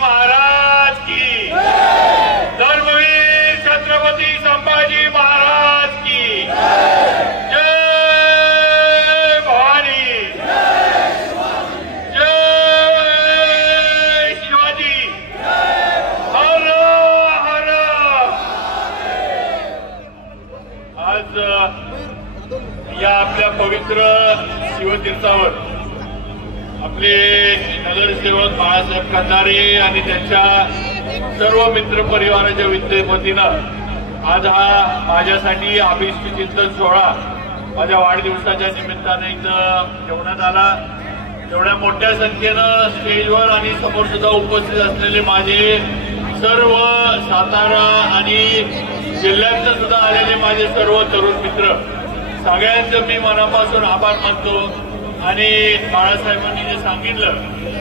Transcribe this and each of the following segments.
महाराज की, धर्मवीर छत्रपती संभाजी महाराज की जय भवानी, जय शिवाजी, हर हर। आज या आपल्या पवित्र शिवतीर्थावर आपले नगरसेवक बाळासाहेब खंदारे आणि त्यांच्या सर्व मित्र परिवाराच्या वतीनं आज हा माझ्यासाठी अभिष्ट चिंतन सोहळा माझ्या वाढदिवसाच्या निमित्ताने इथं ठेवण्यात आला। एवढ्या मोठ्या संख्येनं स्टेजवर आणि समोर सुद्धा उपस्थित असलेले माझे सर्व सातारा आणि जिल्ह्यातून सुद्धा आलेले माझे सर्व तरुण मित्र, सगळ्यांचं मी मनापासून आभार मानतो। आणि बाळासाहेबांनी जे सांगितलं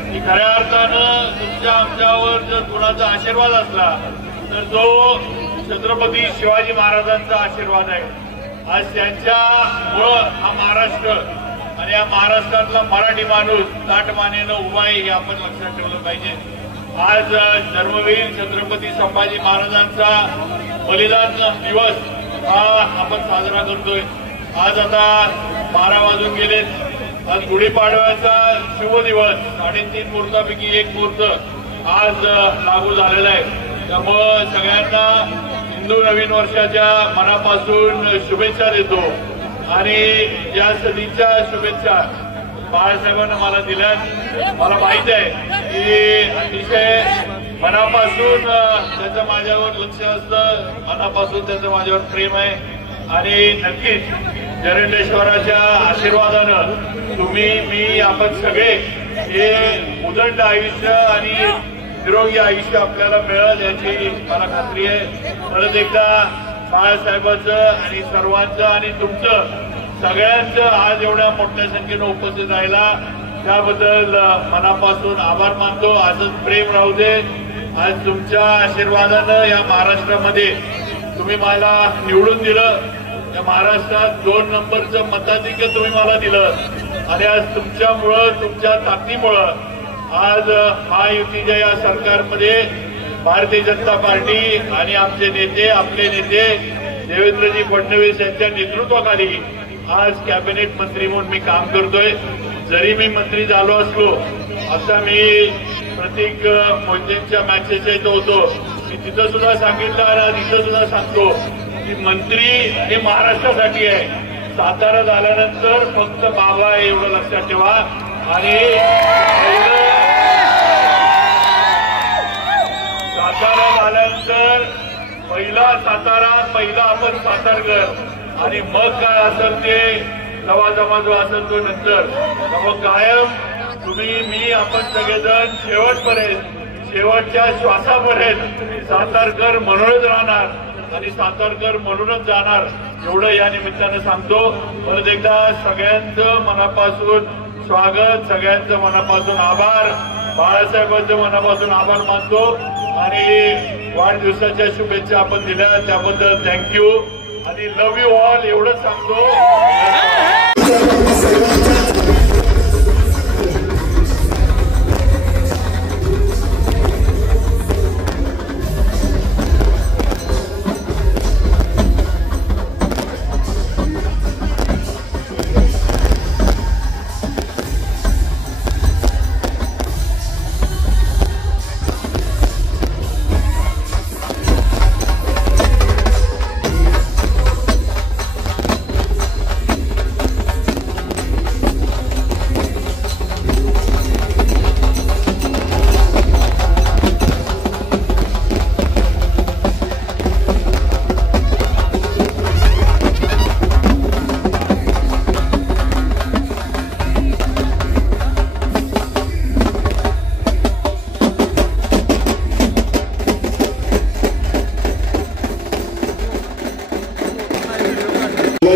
की खऱ्या अर्थानं तुमच्या आमच्यावर जर कुणाचा आशीर्वाद असला तर तो छत्रपती शिवाजी महाराजांचा आशीर्वाद आहे। आज त्यांच्यामुळं हा महाराष्ट्र आणि या महाराष्ट्रातला मराठी माणूस ताटमानेनं उभा आहे हे आपण लक्षात ठेवलं पाहिजे। आज धर्मवीर छत्रपती संभाजी महाराजांचा बलिदान दिवस हा आपण साजरा करतोय। आज आता 12 वाजून गेलेत। आज गुढीपाडव्याचा शुभ दिवस, 3.5 मुहूर्तापैकी 1 मुहूर्त आज लागू झालेला आहे। त्यामुळे सगळ्यांना हिंदू नवीन वर्षाच्या मनापासून शुभेच्छा देतो आणि या सदीच्या शुभेच्छा बाळासाहेबांना मला दिल्यात। मला माहित आहे की अतिशय मनापासून त्याचं माझ्यावर लक्ष असतं, मनापासून त्याचं माझ्यावर प्रेम आहे आणि नक्कीच जरंडेश्वराच्या आशीर्वादानं तुम्ही मी आपण सगळे हे उदंड आयुष्य आणि निरोगी आयुष्य आपल्याला मिळेल याची मला खात्री आहे। परत एकदा बाळासाहेबांचं आणि सर्वांचं आणि तुमचं सगळ्यांचं आज एवढ्या मोठ्या संख्येनं उपस्थित राहिला त्याबद्दल मनापासून आभार मानतो। आजच प्रेम राहू दे। आज तुमच्या आशीर्वादानं या महाराष्ट्रामध्ये तुम्ही मला निवडून दिलं, या महाराष्ट्रात 2 नंबरचं मताधिक्य तुम्ही मला दिलं आणि आज तुमच्यामुळं तुमच्या ताकदीमुळं आज महायुतीच्या या सरकारमध्ये भारतीय जनता पार्टी आणि आमचे नेते आपले नेते देवेंद्रजी फडणवीस यांच्या नेतृत्वाखाली आज कॅबिनेट मंत्री म्हणून मी काम करतोय। जरी मी मंत्री झालो असलो आता मी प्रतीक मोहितेंच्या मॅचेस येत होतो, मी तिथं सुद्धा सांगितलं आणि तिथं सुद्धा सांगतो की मंत्री हे महाराष्ट्रासाठी आहे। सातारा झाल्यानंतर फक्त बाबा आहे एवढं लक्षात ठेवा आणि सातारा झाल्यानंतर पहिला सातारा, पहिला आपण सातारकर आणि मग काय असेल ते लवाजमा जो असेल तो नंतर। मग कायम तुम्ही मी आपण सगळेजण शेवटपर्यंत शेवटच्या श्वासापर्यंत सातारकर म्हणूनच राहणार आणि सातारकर म्हणूनच जाणार एवढं या निमित्तानं सांगतो। परत एकदा सगळ्यांचं मनापासून स्वागत, सगळ्यांचं मनापासून आभार, बाळासाहेबांचं मनापासून आभार मानतो आणि वाढदिवसाच्या शुभेच्छा आपण दिल्या त्याबद्दल थँक्यू आणि लव्ह यू ऑल एवढंच सांगतो।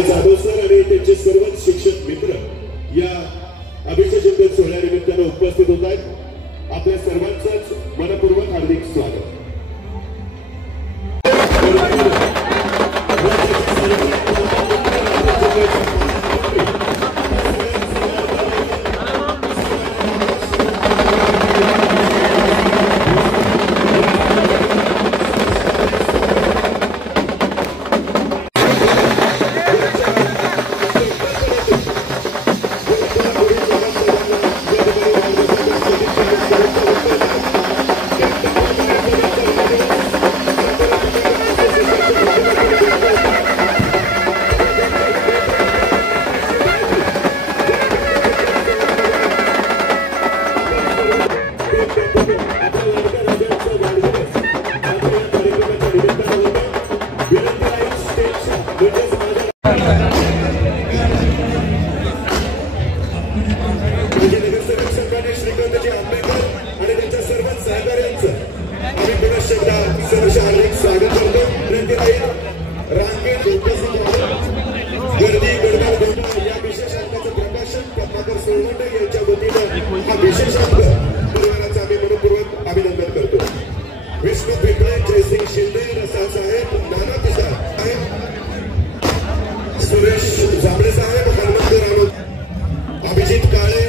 जाधव सर आणि त्यांचे सर्व शिक्षक मित्र या अभिषेक सोहळ्यानिमित्तानं उपस्थित होत आहेत। आपल्या सर्वांचंच मनपूर्वक हार्दिक स्वागत। राहील रांगेत गर्दी गडबड गोंधळ या विशेष अंकाचं प्रकाशन पद्माकर सोळवंडे यांच्या वतीनं हा विशेष अंक परिवाराचं आम्ही मनपूर्वक अभिनंदन करतो. विष्णू पिंपळे, जयसिंग शिंदे, रसाळ साहेब, नाना पिसाळ साहेब, सुरेश जांभळे साहेब, हनुमंत राणो, अभिजित काळे,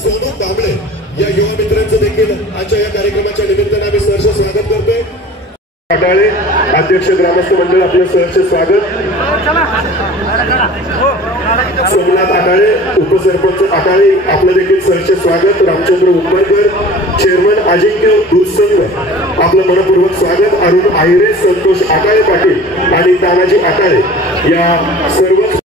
सोनू कांबळे या युवा मित्रांचं देखील आजच्या या कार्यक्रमाच्या निमित्तानं आम्ही सहर्ष स्वागत करतोय. आटाळे अध्यक्ष ग्रामस्थ मंडळ आपलं सहर्ष स्वागत. सोमनाथ आटाळे उपसरपंच आटाळे आपलं देखील सहर्ष स्वागत. रामचंद्र उंबरकर चेअरमन अजिंक्य दूध संघ आपलं मनपूर्वक स्वागत. अरुण आहिरे, संतोष आटाळे पाटील आणि तानाजी आटाळे या सर्व